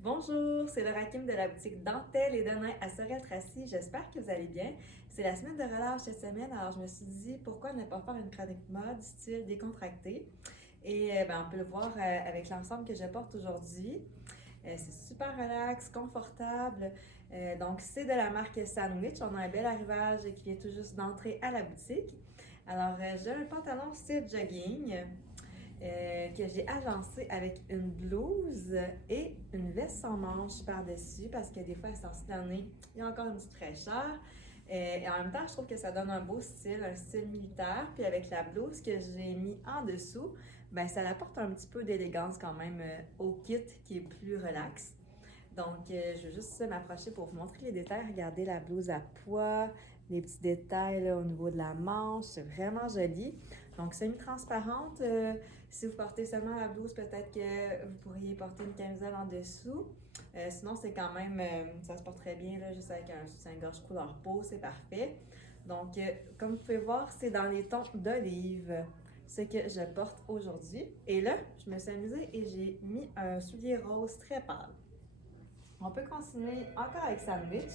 Bonjour, c'est Laura Kim de la boutique Dentelle et Denain à Sorel-Tracy. J'espère que vous allez bien. C'est la semaine de relâche cette semaine, alors je me suis dit pourquoi ne pas faire une chronique mode style décontracté. On peut le voir avec l'ensemble que je porte aujourd'hui. C'est super relax, confortable. Donc, c'est de la marque Sandwich. On a un bel arrivage qui vient tout juste d'entrer à la boutique. Alors, j'ai un pantalon style jogging que j'ai agencé avec une blouse et une veste sans manches par-dessus parce que des fois, à cette heure-ci de l'année, il y a encore une petite fraîcheur. Et en même temps, je trouve que ça donne un beau style, un style militaire. Puis avec la blouse que j'ai mis en dessous, ben ça apporte un petit peu d'élégance quand même au kit qui est plus relax. Donc, je vais juste m'approcher pour vous montrer les détails. Regardez la blouse à pois, les petits détails là, au niveau de la manche, c'est vraiment joli. Donc, semi-transparente. Si vous portez seulement la blouse, peut-être que vous pourriez porter une camisole en dessous. Sinon, c'est quand même, ça se porte très bien, là, juste avec un soutien-gorge couleur peau, c'est parfait. Donc, comme vous pouvez voir, c'est dans les tons d'olive, ce que je porte aujourd'hui. Et là, je me suis amusée et j'ai mis un soulier rose très pâle. On peut continuer encore avec sandwich.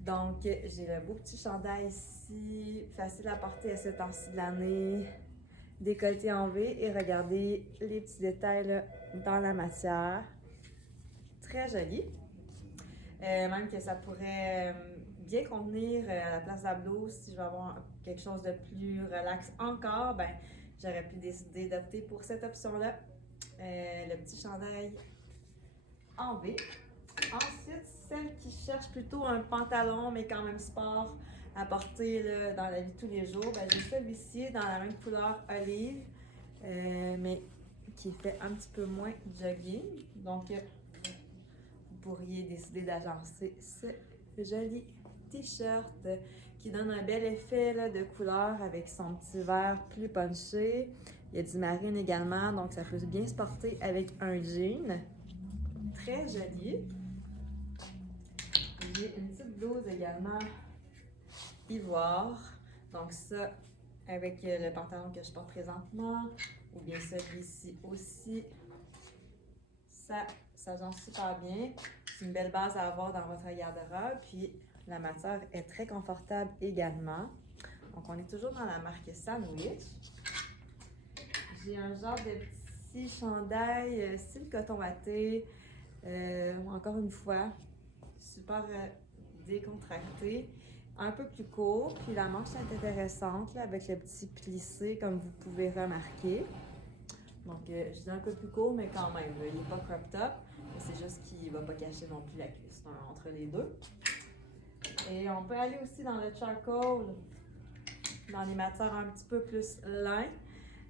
Donc, j'ai le beau petit chandail ici, facile à porter à ce temps-ci de l'année, décolleté en V et regardez les petits détails là, dans la matière. Très joli. Même que ça pourrait bien convenir à la place de la blouse. Si je veux avoir quelque chose de plus relax encore, ben j'aurais pu décider d'opter pour cette option-là. Le petit chandail en V. Ensuite, celle qui cherche plutôt un pantalon, mais quand même sport à porter là, dans la vie de tous les jours, ben, j'ai celui-ci dans la même couleur olive, mais qui fait un petit peu moins jogging. Donc, vous pourriez décider d'agencer ce joli t-shirt qui donne un bel effet là, de couleur avec son petit vert plus punché. Il y a du marine également, donc ça peut bien se porter avec un jean. Très joli. J'ai une petite blouse également ivoire. Donc ça, avec le pantalon que je porte présentement, ou bien celui-ci aussi, ça s'agence super bien. C'est une belle base à avoir dans votre garde-robe. Puis la matière est très confortable également. Donc on est toujours dans la marque Sandwich. J'ai un genre de petit chandail style coton watté. Encore une fois, super décontracté, un peu plus court, puis la manche est intéressante là, avec le petit plissé comme vous pouvez remarquer. Donc je dis un peu plus court, mais quand même, là, il n'est pas crop top, c'est juste qu'il ne va pas cacher non plus la cuisse entre les deux. Et on peut aller aussi dans le charcoal, dans les matières un petit peu plus lin.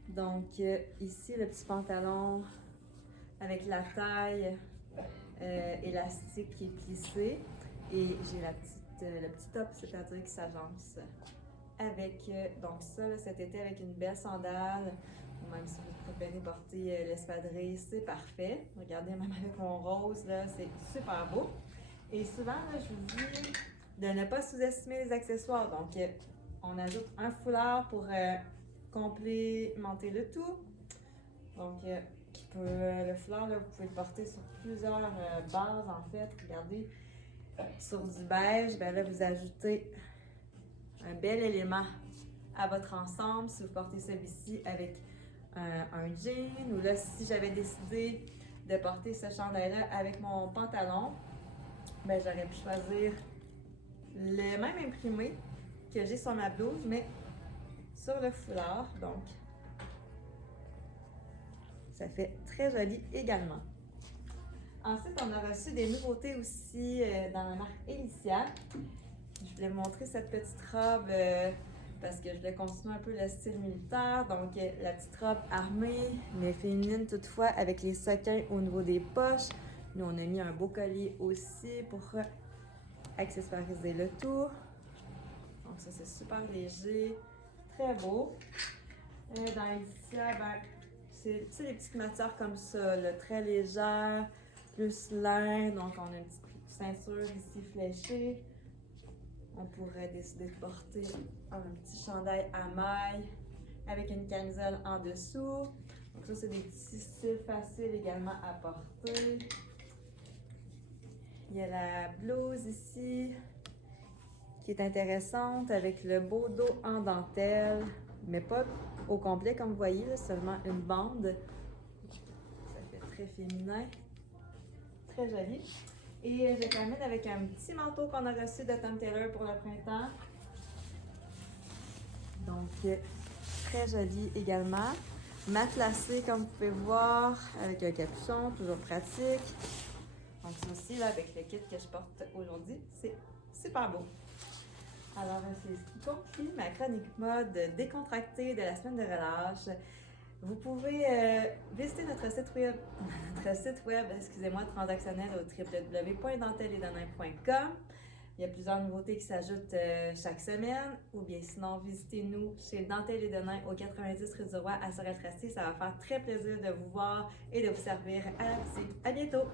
Donc ici, le petit pantalon avec la taille élastique qui est plissée. Et j'ai le petit top, c'est-à-dire qui s'agence avec, donc ça, là, cet été, avec une belle sandale, ou même si vous préférez porter l'espadrille, c'est parfait. Regardez, même avec mon rose, là, c'est super beau. Et souvent, là, je vous dis de ne pas sous-estimer les accessoires. Donc, on ajoute un foulard pour complémenter le tout. Donc, le foulard, là, vous pouvez le porter sur plusieurs bases, en fait. Regardez, sur du beige, ben là, vous ajoutez un bel élément à votre ensemble. Si vous portez celui-ci avec un jean, ou là, si j'avais décidé de porter ce chandail-là avec mon pantalon, ben j'aurais pu choisir le même imprimé que j'ai sur ma blouse, mais sur le foulard. Donc, ça fait très joli également. Ensuite, on a reçu des nouveautés aussi dans la marque Elicia. Je voulais vous montrer cette petite robe parce que je voulais continuer un peu le style militaire. Donc, la petite robe armée, mais féminine toutefois, avec les sequins au niveau des poches. Nous, on a mis un beau collier aussi pour accessoiriser le tout. Donc, ça, c'est super léger, très beau. Dans Elicia, ben, c'est des petites matières comme ça, là, très légères, plus lin. Donc, on a une petite ceinture ici fléchée. On pourrait décider de porter un petit chandail à mailles avec une camisole en dessous. Donc ça, c'est des petits styles faciles également à porter. y a la blouse ici qui est intéressante avec le beau dos en dentelle, mais pas au complet comme vous voyez, là, seulement une bande. Ça fait très féminin, très joli. Et je termine avec un petit manteau qu'on a reçu de Tom Taylor pour le printemps. Donc, très joli également. Matelassé, comme vous pouvez voir, avec un capuchon, toujours pratique. Donc, ça aussi, là, avec le kit que je porte aujourd'hui, c'est super beau. Alors, c'est ce qui conclut ma chronique mode décontractée de la semaine de relâche. Vous pouvez visiter notre site web, excusez-moi, transactionnel au www.dantelesdenain.com. Il y a plusieurs nouveautés qui s'ajoutent chaque semaine. Ou bien sinon, visitez-nous chez Dentelle et Denain au 90 rue du Roi à Sorel-Tracy. Ça va faire très plaisir de vous voir et de vous servir à la piscine. À bientôt!